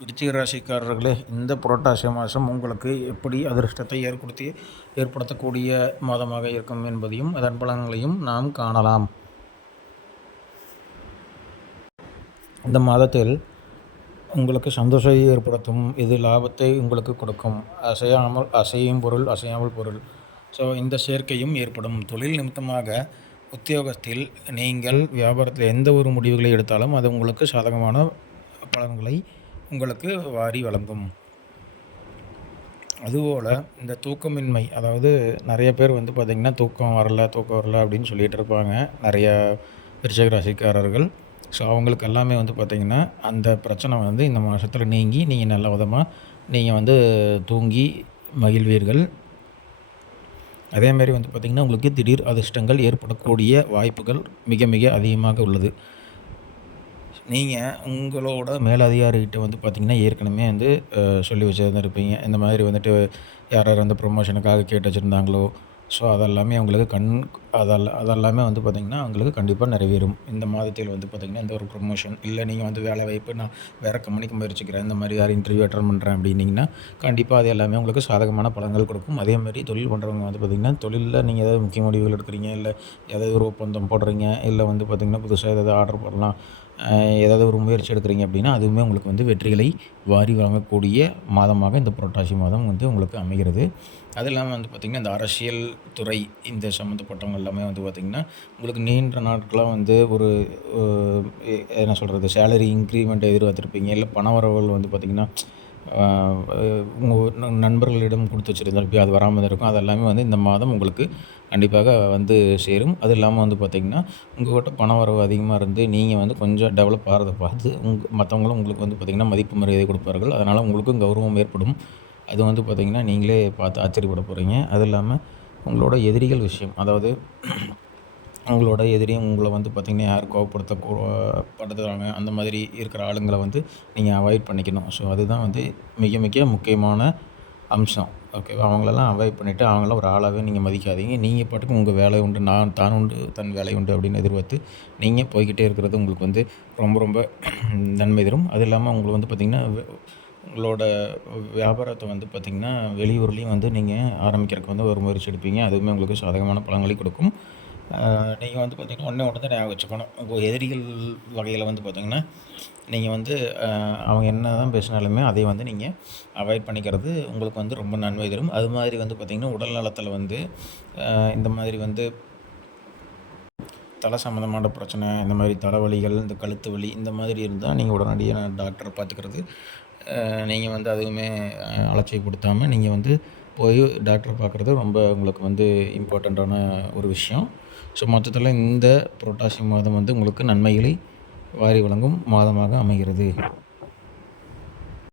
விருச்சிக ராசிக்காரர்களே இந்த புரட்டாசி மாதம் உங்களுக்கு எப்படி அதிர்ஷ்டத்தை ஏற்படுத்தி ஏற்படுத்தக்கூடிய மாதமாக இருக்கும் என்பதையும் அதன் பலன்களையும் நாம் காணலாம். இந்த மாதத்தில் உங்களுக்கு சந்தோஷத்தை ஏற்படுத்தும் இது லாபத்தை உங்களுக்கு கொடுக்கும். அசையாமல் அசையும் பொருள் அசையாமல் பொருள். ஸோ இந்த சேர்க்கையும் ஏற்படும். தொழில் நிமித்தமாக உத்தியோகத்தில் நீங்கள் வியாபாரத்தில் எந்த ஒரு முடிவுகளை எடுத்தாலும் அது உங்களுக்கு சாதகமான பலன்களை உங்களுக்கு வாரி வழங்கும். அதுபோல் இந்த தூக்கமின்மை அதாவது நிறைய பேர் வந்து பார்த்திங்கன்னா தூக்கம் வரல தூக்கம் வரல அப்படின்னு சொல்லிகிட்டு இருப்பாங்க நிறையா விருச்சிக ராசிக்காரர்கள். ஸோ அவங்களுக்கு எல்லாமே வந்து பார்த்திங்கன்னா அந்த பிரச்சனை வந்து இந்த மாதத்தில் நீங்கி நீங்கள் நல்ல விதமாக நீங்கள் வந்து தூங்கி மகிழ்வீர்கள். அதேமாரி வந்து பார்த்திங்கன்னா உங்களுக்கு திடீர் அதிர்ஷ்டங்கள் ஏற்படக்கூடிய வாய்ப்புகள் மிக மிக அதிகமாக உள்ளது. நீங்கள் உங்களோட மேலதிகாரிகிட்ட வந்து பார்த்திங்கன்னா ஏற்கனவே வந்து சொல்லி வச்சுருந்துருப்பீங்க. இந்த மாதிரி வந்துட்டு யார் யார் வந்து ப்ரொமோஷனுக்காக கேட்டு வச்சுருந்தாங்களோ ஸோ அதெல்லாமே அவங்களுக்கு கண் அதெல்லாம் அதெல்லாமே வந்து பார்த்திங்கன்னா அவங்களுக்கு கண்டிப்பாக நிறைவேறும். இந்த மாதத்தில் வந்து பார்த்திங்கன்னா இந்த ஒரு ப்ரொமோஷன் இல்லை நீங்கள் வந்து வேலை வாய்ப்பு நான் வேறு கம்பெனிக்கு முயற்சிக்கிறேன் இந்த மாதிரி யார் இன்டர்வியூ அட்டன் பண்ணுறேன் அப்படின்னிங்கன்னா கண்டிப்பாக அது எல்லாமே உங்களுக்கு சாதகமான பலன்கள் கொடுக்கும். அதே மாதிரி தொழில் பண்ணுறவங்க வந்து பார்த்திங்கன்னா தொழிலில் நீங்கள் ஏதாவது முக்கிய முடிவுகள் எடுக்கிறீங்க இல்லை ஏதாவது ஒரு ஒப்பந்தம் போடுறீங்க இல்லை வந்து பார்த்திங்கன்னா புதுசாக ஏதாவது ஆர்டர் போடலாம் ஏதாவது ஒரு முயற்சி எடுக்கிறீங்க அப்படின்னா அதுவுமே உங்களுக்கு வந்து வெற்றிகளை வாரி வழங்கக்கூடிய மாதமாக இந்த புரட்டாசி மாதம் வந்து உங்களுக்கு அமைகிறது. அது இல்லாமல் வந்து பார்த்திங்கன்னா இந்த அரசியல் துறை இந்த சம்மந்தப்பட்டவங்க எல்லாமே வந்து பார்த்திங்கன்னா உங்களுக்கு நீண்ட நாட்களாக வந்து ஒரு என்ன சொல்கிறது சேலரி இன்க்ரிமெண்ட் எதிர்பார்த்துருப்பீங்க. இல்லை பண வரவுகள் வந்து பார்த்திங்கன்னா உங்கள் நண்பர்களிடம் கொடுத்து வச்சுருந்திருப்பீங்க அது வராமல் இருக்கும். அதெல்லாமே வந்து இந்த மாதம் உங்களுக்கு கண்டிப்பாக வந்து சேரும். அது இல்லாமல் வந்து பார்த்திங்கன்னா உங்கள்கிட்ட பண வரவு அதிகமாக இருந்து நீங்கள் வந்து கொஞ்சம் டெவலப் ஆகிறத பார்த்து உங்கள் மற்றவங்களும் உங்களுக்கு வந்து பார்த்திங்கன்னா மதிப்பு மரியாதை கொடுப்பார்கள். அதனால் உங்களுக்கும் கௌரவம் ஏற்படும். அது வந்து பார்த்திங்கன்னா நீங்களே பார்த்து ஆச்சரியப்பட போகிறீங்க அது இல்லாமல் உங்களோட எதிரிகள் விஷயம். அதாவது உங்களோட எதிரியும் உங்களை வந்து பார்த்திங்கன்னா யார் கோவப்படுத்த படுத்துகிறாங்க அந்த மாதிரி இருக்கிற ஆளுங்களை வந்து நீங்கள் அவாய்ட் பண்ணிக்கணும். ஸோ அதுதான் வந்து மிக மிக முக்கியமான அம்சம். ஓகேவா அவங்களெல்லாம் அவாய்ட் பண்ணிவிட்டு அவங்களாம் ஒரு ஆளாகவே நீங்கள் மதிக்காதீங்க. நீங்கள் பாட்டுக்கு உங்கள் வேலை உண்டு நான் தான் உண்டு தன் வேலை உண்டு அப்படின்னு எதிர்பார்த்து நீங்கள் போய்கிட்டே இருக்கிறது உங்களுக்கு வந்து ரொம்ப ரொம்ப நன்மை தரும். அது இல்லாமல் உங்களை வந்து பார்த்திங்கன்னா உங்களோட வியாபாரத்தை வந்து பார்த்திங்கன்னா வெளியூர்லேயும் வந்து நீங்கள் ஆரம்பிக்கிறதுக்கு வந்து ஒரு முயற்சி எடுப்பீங்க. அதுவுமே உங்களுக்கு சாதகமான பலன்களை கொடுக்கும். நீங்கள் வந்து பார்த்திங்கன்னா ஒன்றே ஒன்று தான் ஞாபகம் வச்சுக்கணும். உங்கள் எதிரிகள் வகையில் வந்து பார்த்திங்கன்னா நீங்கள் வந்து அவங்க என்ன தான் பேசினாலுமே அதை வந்து நீங்கள் அவாய்ட் பண்ணிக்கிறது உங்களுக்கு வந்து ரொம்ப நன்மை தரும். அது மாதிரி வந்து பார்த்திங்கன்னா உடல் நலத்தில் வந்து இந்த மாதிரி வந்து தலை சம்மந்தமான பிரச்சனை இந்த மாதிரி தலைவலிகள் இந்த கழுத்து வலி இந்த மாதிரி இருந்தால் நீங்கள் உடனடியாக டாக்டரை பார்த்துக்கிறது நீங்கள் வந்து அதுவுமே அலட்சியப்படுத்தாமல் நீங்கள் வந்து போய் டாக்டரை பார்க்குறது ரொம்ப உங்களுக்கு வந்து இம்பார்ட்டண்ட்டான ஒரு விஷயம். ஸோ மொத்தத்தில் இந்த புரட்டாசி மாதம் வந்து உங்களுக்கு நன்மைகளை வாரி வழங்கும் மாதமாக அமைகிறது.